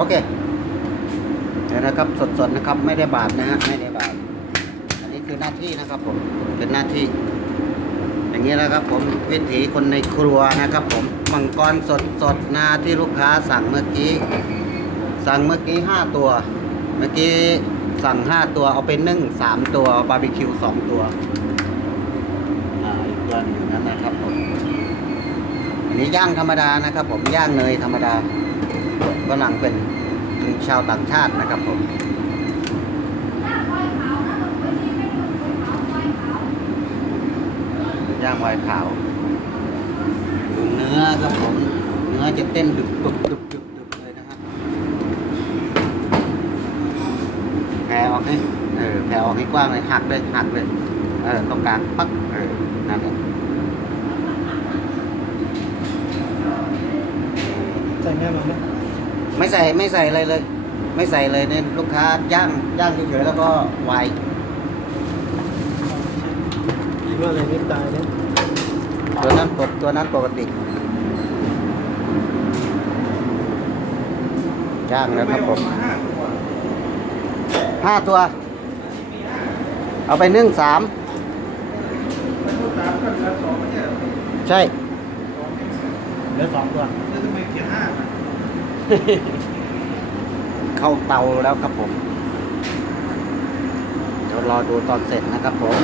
โอเคเดี๋ยวนะครับสดๆนะครับ ไม่ได้บาดนะฮะไม่ได้บาดอันนี้คือหน้าที่นะครับผมเป็นหน้าที่ อย่างนี้นะครับผมวิถีคนในครัวนะครับ ผมมังกรสดๆนะที่ลูกค้าสั่งเมื่อกี้ สั่งเมื่อกี้ห้าตัว เมื่อกี้สั่งห้าตัวเอาไปนึ่งสามตัวบาร์บีคิวสองตัวอ่าอีกตัวนึงอยู่นั้นนะครับผมอันนี้ย่างธรรมดานะครับ ผมย่างเนยธรรมดา ฝรั่งเป็นชาวต่างชาตินะครับผมย่างไวขาวดูเนื้อครับผม เนื้อจะเต้นดึบดึบดึบดึบดึบเลยนะครับแผ่ออกให้เออแผ่ออกให้กว้างเลยหักเลยหักเลยเออตรงกลางปักเออนั่นแหละใส่แง่มาไหม ไม่ใส่ไม่ใส่อะไรเลย ไม่ใส่เลยเนี่ยลูกค้าย่างย่างเฉยๆแล้วก็ไวายคิดว่าอะไรไม่ตายเนี่ยตัวนั้นปกตัวนั้นปกติย่างแล้วครับผมห้าตัว เอาไปนึ่งสามใช่เหลือสองตัว เข้าเตาแล้วครับผม เดี๋ยวรอดูตอนเสร็จนะครับผม